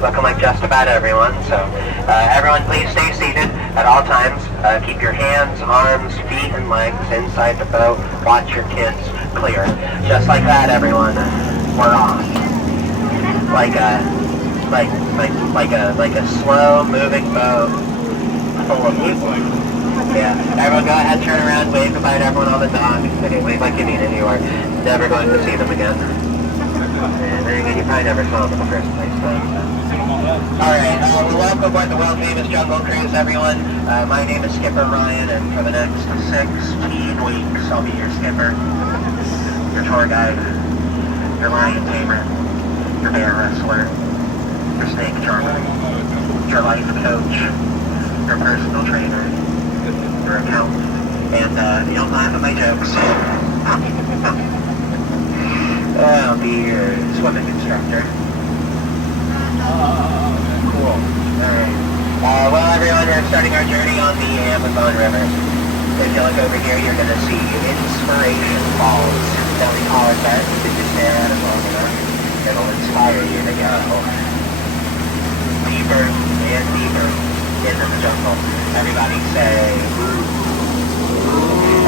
looking like just about everyone. So everyone please stay seated at all times. Keep your hands, arms, feet, and legs inside the boat. Watch your kids clear. Just like that, everyone. We're off. Like a slow moving boat full of people. Yeah. Everyone go ahead, turn around, wave goodbye to everyone on the dock. Okay, wave like you mean it. You are never going to see them again. And then again, you probably never saw them in the first place. Alright, welcome aboard the world famous Jungle Cruise, everyone. My name is Skipper Ryan, and for the next 16 weeks, I'll be your skipper, your tour guide, your lion tamer, your bear wrestler, your snake charmer, your life coach, your personal trainer, your accountant, and you'll laugh at my jokes. I'll be your swimming instructor. Cool. Alright. Well, everyone, we're starting our journey on the Amazon River. If you look over here, you're going to see Inspiration Falls. Now we call it that because you stare at it long enough. It'll inspire you to go deeper and deeper into the jungle. Everybody say, ooh.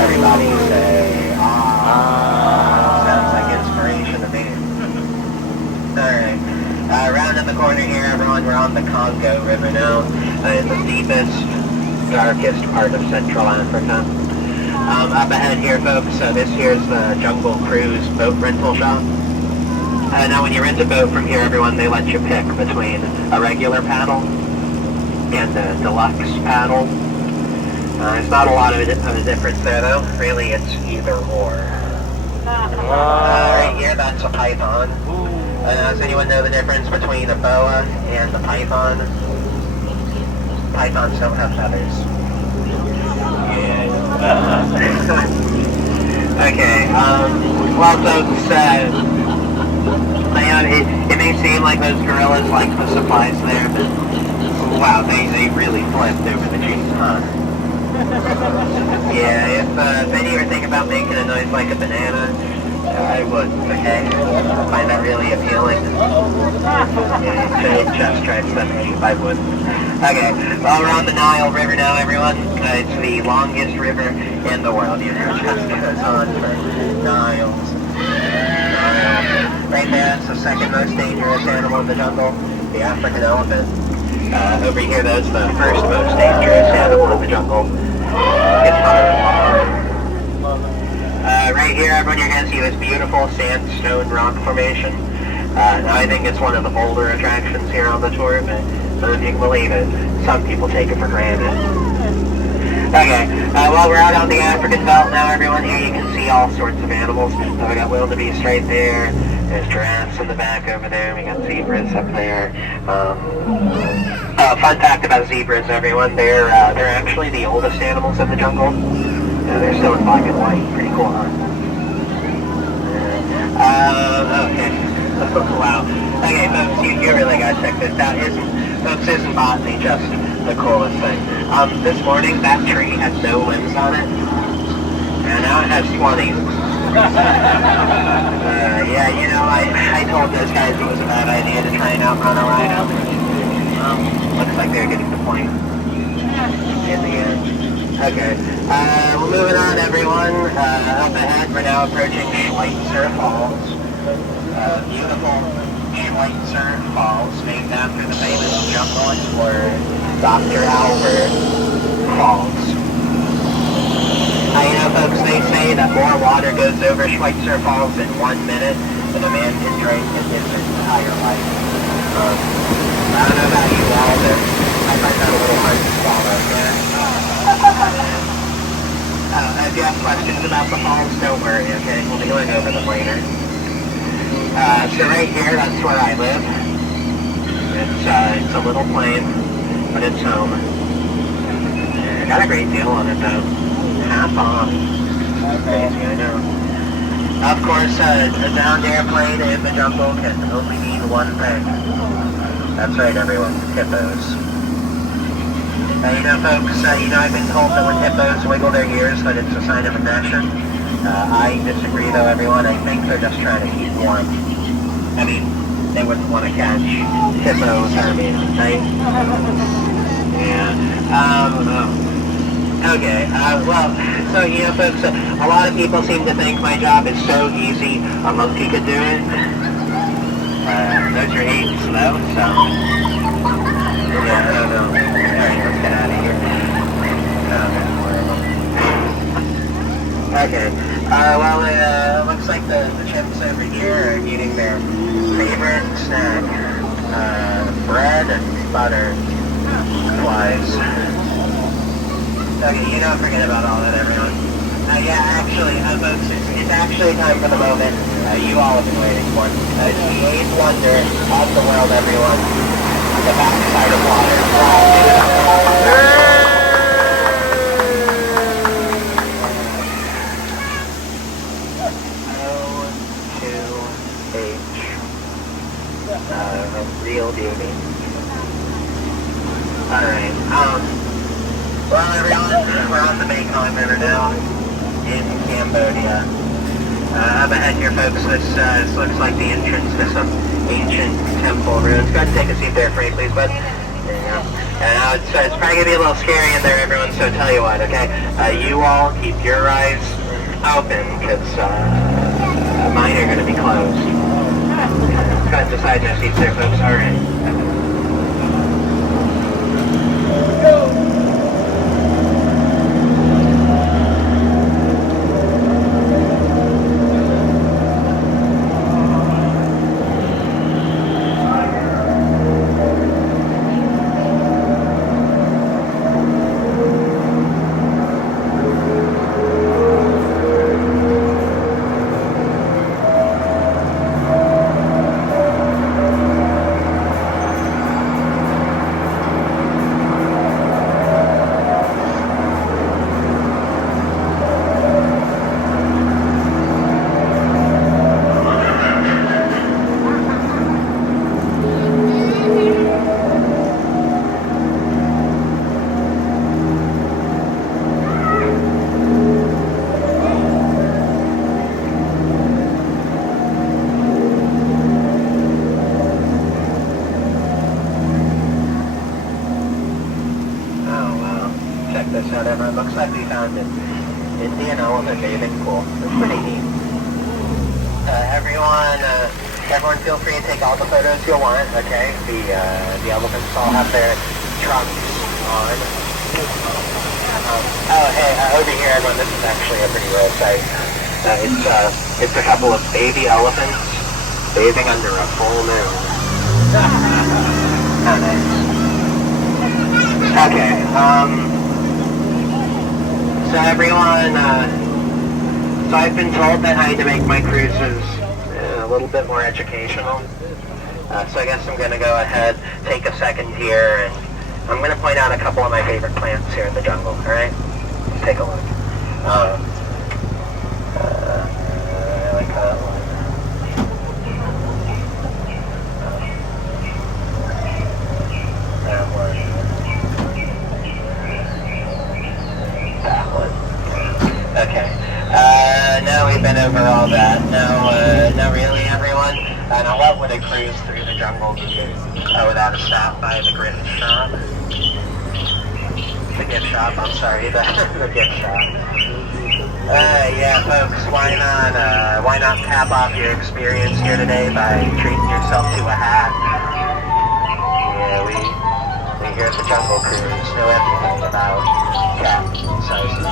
Everybody say, ah. Sounds like inspiration to me. Alright. Rounding the corner here, everyone, we're on the Congo River now. In the deepest, darkest part of Central Africa. Up ahead here, folks, this here's the Jungle Cruise boat rental shop. Now when you rent a boat from here, everyone, they let you pick between a regular paddle and a deluxe paddle. There's not a lot of a difference there, though. Really, it's either or. Right here, that's a python. Does anyone know the difference between a boa and a python? Pythons don't have feathers. Okay, well, folks, it may seem like those gorillas like the supplies there, but wow, they really flipped over the cheese, huh? Yeah, if any of you think about making a noise like a banana, I would, okay? I find that really appealing. Yeah, just tried something, I wouldn't. Okay, well, we're on the Nile River now, everyone. It's the longest river in the world. You know, it just goes on for miles. Right there, it's the second most dangerous animal in the jungle, the African elephant. Over here, that's the first most dangerous animal in the jungle. It's hard. Right here, everyone, you're going to see this beautiful sandstone rock formation. Now, I think it's one of the bolder attractions here on the tour, but if you can believe it, some people take it for granted. Okay, well, we're out on the African belt now, everyone. Here you can see all sorts of animals. We got wildebeest right there. There's giraffes in the back over there. We got zebras up there. Fun fact about zebras, everyone. They're actually the oldest animals in the jungle. They're still in black and white. Pretty cool, huh? Okay. Wow. Okay, folks, you really gotta check this out. Isn't botany just the coolest thing? This morning, that tree had no limbs on it, and now it has 20. Yeah, you know, I told those guys it was a bad idea to try and outrun a rhino. Looks like they're getting the point in the end. Okay, we're moving on, everyone. Up ahead, we're now approaching Schweitzer Falls. Beautiful Schweitzer Falls, named after the famous jungle explorer, Dr. Albert Falls. You know, folks, they say that more water goes over Schweitzer Falls in 1 minute than a man can drink in his entire life. I don't know about you all, but I find that a little hard to swallow, yeah. If you have questions about the falls, don't worry, okay? We'll be going over them later. So right here, that's where I live. It's a little plain, but it's home. I got a great deal on it, though. Half off. Crazy, I know. Of course, a downed airplane in the jungle can only mean one thing. That's right, everyone. Hippos. You know, folks, I've been told that when hippos wiggle their ears that it's a sign of aggression. I disagree, though, everyone. I think they're just trying to keep warm. I mean, they wouldn't want to catch hippos or amusement, right? Yeah. Okay, well, so, you know, folks, a lot of people seem to think my job is so easy, a monkey could do it. Those are 8 slow, so... Yeah, I don't know. Alright, let's get out of here. Okay, well, it looks like the chimps over here are eating their favorite snack, bread and butter flies. Okay, you don't forget about all that, everyone. Yeah, actually, folks, it's actually time for the moment you all have been waiting for. It's the 8th wonder of the world, everyone. The backside of water. O2H. Real beauty. Alright, well, everyone, we're on the Mekong River now, in Cambodia. Up ahead here, folks, this looks like the entrance to some ancient temple ruins. Go ahead and take a seat there for me, please, bud. There you go. It's probably going to be a little scary in there, everyone, so tell you what, okay? You all keep your eyes open, because mine are going to be closed. Go ahead and decide your seats there, folks. All right. It looks like we found an Indian elephant bathing pool. It's pretty neat. Everyone feel free to take all the photos you want, okay? The elephants all have their trunks on. Hey, over here, everyone, this is actually a pretty rare sight. It's a couple of baby elephants bathing under a full moon. How nice. Okay, so everyone, so I've been told that I need to make my cruises a little bit more educational. So I guess I'm going to go ahead, take a second here, and I'm going to point out a couple of my favorite plants here in the jungle, alright? Let's take a look. I like that one. That one. That one. Okay. Now we've been over all that. Now really, everyone? Now what would a cruise through the jungle be without a stop by the gift shop? The gift shop, I'm sorry, the gift shop. Yeah, folks, why not cap off your experience here today by treating yourself to a hat? Yeah, we here at the Jungle Cruise know everything about cat sizes.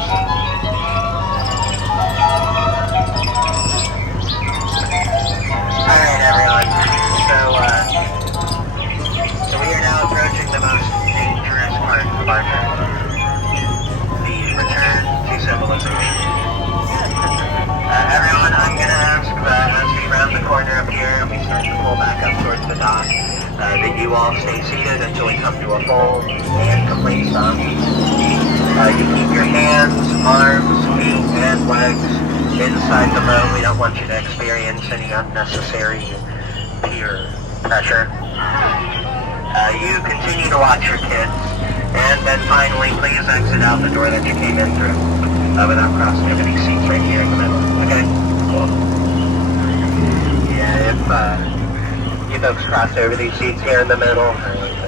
Alright, everyone, so we are now approaching the most dangerous part of our journey, the return to civilization. Everyone, I'm going to ask as we round the corner up here and we start to pull back up towards the dock, that you all stay seated until we come to a full and complete stop. You keep your hands, arms, feet, and legs inside the boat. We don't want you to experience any unnecessary peer pressure. You continue to watch your kids, and then finally, please exit out the door that you came in through without crossing over these seats right here in the middle. Okay? Cool. Yeah, if you You folks cross over these seats here in the middle.